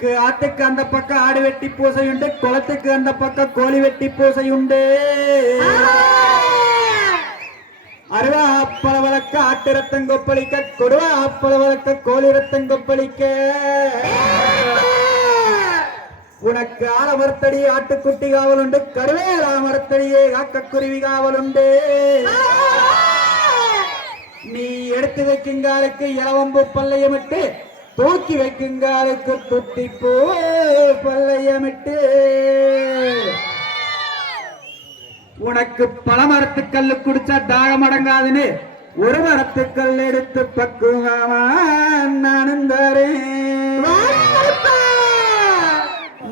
உனக்கு ஆத்துக்கு அந்த பக்கம் ஆடு வெட்டி பூசை உண்டு, குளத்துக்கு அந்த பக்கம் கோழி வெட்டி பூசை உண்டு. அருவா அப்பள வழக்க ஆட்டு ரத்தம் கொப்பளிக்க, கொடுவா அப்பள வழக்க கோழி ரத்தம் கொப்பளிக்க. உனக்கு ஆலமரத்தடி ஆட்டுக்குட்டி காவல் உண்டு, கருவேலா மரத்தடியே காக்கக்குருவி காவல் உண்டு. நீ எடுத்து வைக்குங்காலுக்கு இளவம்பு பல்லையமிட்டு, தூக்கி வைக்குங்காலுக்கு துட்டிப்பூ பல்லையமிட்டு. உனக்கு பல மரத்துக்கல்லு குடிச்சா தாகம் அடங்காதுன்னு ஒரு மரத்துக்கல் எடுத்து பக்குவமா நானும் தரேன்.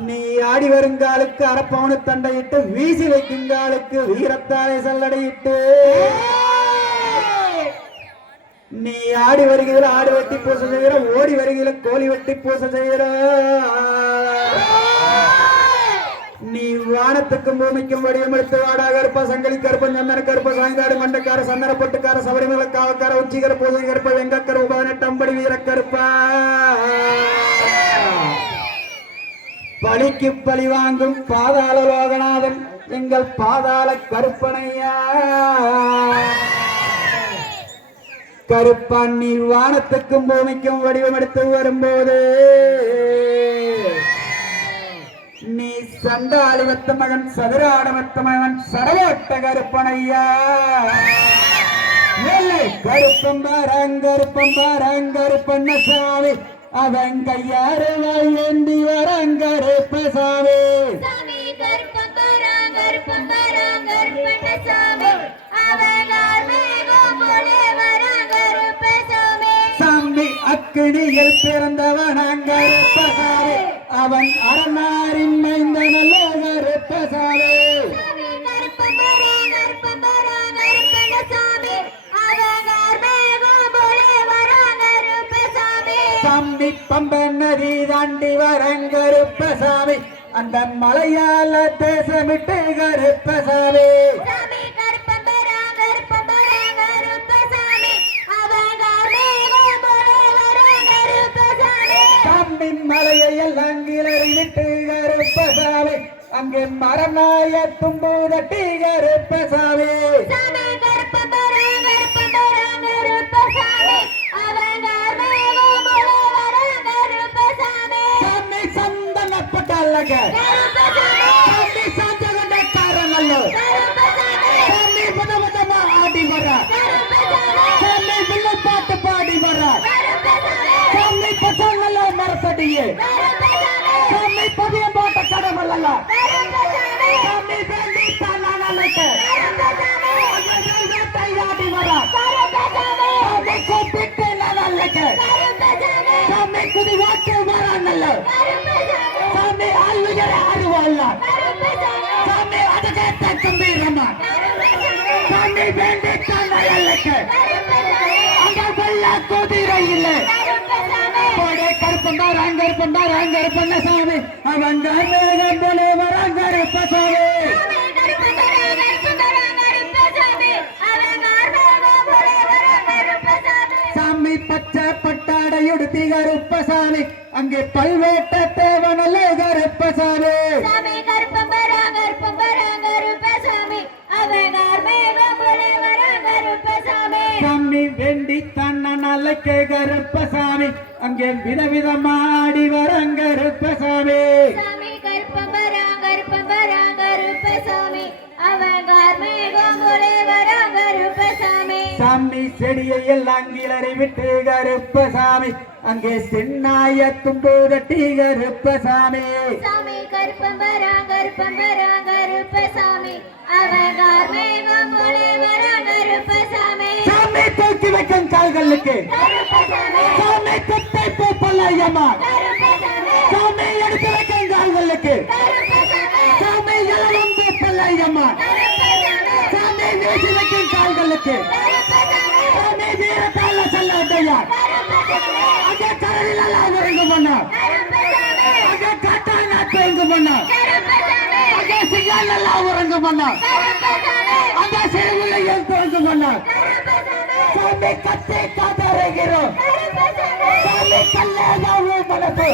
நீ ஆடி வருங்காலுக்கு அரப்பவனு தண்டையிட்டு, வீசி வைக்குங்காலுக்கு வீரத்தாலே சல்லடையிட்டு. நீ ஆடி வருகிற ஆடு வெட்டி பூசை செய்கிற, ஓடி வருகிற கோழி வெட்டி பூசை செய்கிற. நீ வானத்துக்கும் பூமிக்கும் வடிவமெடுத்து வாடா கருப்ப, சங்கலி கருப்ப, சந்தன கருப்ப, சாய்ந்தாடு மண்டக்கார, சந்தன பொட்டுக்கார, சபரிமலை காவக்கார, உச்சிகர பூசை கருப்ப, வெங்கக்கரு 18 படி வீர கருப்பா. பழிக்கு பழி வாங்கும் பாதாள லோகநாதன் எங்கள் பாதாள கருப்பனையா. கருப்பான் நீ வானத்துக்கும் பூமிக்கும் வடிவம் எடுத்து வரும்போது, நீ சண்டாளிவத்த மகன், சதுராடவத்த மகன், சடவோட்ட கருப்பனையா. கருப்பம்பரங்கருப்பண்ணசாமி, அவன் கையாறு ஏந்தி வரங்கருப்பசாமி. அக்கினியில் பிறந்தவன் அங்கருப்பசாமி, அவன் அரணாரின் மைந்த நல்ல கருப்பசாமி. சாமி பம்பன் நதி தாண்டி வரங்கருப்பசாமி, அந்த மலையாள தேசமிட்டு கருப்பசாமி. மலையெல்லாம் கிளறி விட்டு கருப்பசாமி, அங்கே மரநாய தும்பு தட்டி கருப்பசாமி. சாமி சந்தனப்பட்டல்லக, சாமி சாந்தகண்டக்காரனல்லோ, சாமி புதபுதமா ஆடி வர, சாமி வில்லு பாட்டு பாடி வர, சாமி பசங்கள மரத்தடியே, சாமி பதியம் போட்ட கடவுள் அல்ல, சாமி வேண்டி தானாலக்க, ஆடி வர, சாமி கூப்பிட்டு நல்லக்க, சாமி குதி வாட்டு வரானல்ல, சாமி ஆளுகிற அருவல்ல, சாமி அதகேட்ட கம்பீரமா, சாமி வேண்டி தானாலக்க, அந்த வெள்ள குதிரை இல்லை. கருப்பண்ணசாமி, அவன் கருப்பலே வரங்கருப்பசாமி. சாமி பச்சை பட்டாடையுடுத்தி கருப்பசாமி, அங்கே பல்வேட்ட தேவனல்ல கருப்பசாமி. சாமி வேண்டி தன்னலைக்க கருப்பசாமி, அங்கே விதவிதமாடி வரங்கருப்பசாமி. சாமி செடியை எல்லாம் கிளறி விட்டு கருப்பசாமி, அங்கே சின்னாய தும்பு தட்டி கருப்பசாமி. சாமி தூக்கி வைக்கும் கால்களுக்கு, சாமி குத்தை பூ பல்லையம்மா, சாமி எடுத்து வைக்கும் கால்களுக்கு, சாமி இளவம்பு பல்லையம்மா, சாமி வீசி வைக்கும் கால்களுக்கு, சாமி வீரத்தால செல்லையா. அங்கே கடலில் எல்லாம் இறங்கு பண்ணா, அங்கே காட்டாய் நாட்டு இங்கு பண்ணா, அங்கே சிங்கால் எல்லாம் இறங்கு பண்ணா, அங்கே சிறுவில்லையும் தோன்று பண்ணா. சாமி கத்தி காத்தருகிறோம், சாமி கல்லேதாவும் மனசு,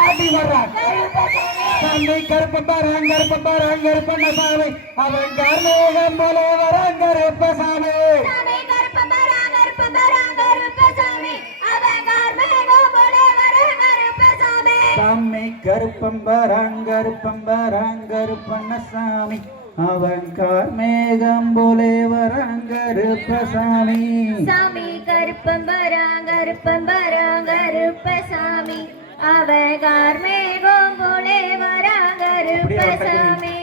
ஆடி வர்றான் சாமி கருப்பன் சாமி அவன் கார்மேகம் போல வரான் கருப்பசாமி சாமி கருப்பம்பராங்கருப்பண்ணசாமி அவன் கார்மேகம் போலே வராங்கருப்பசாமி சாமி கருப்பம்பராங்கருப்பசாமி அவன் கார்மேகம் போலே வராங்கருப்பசாமி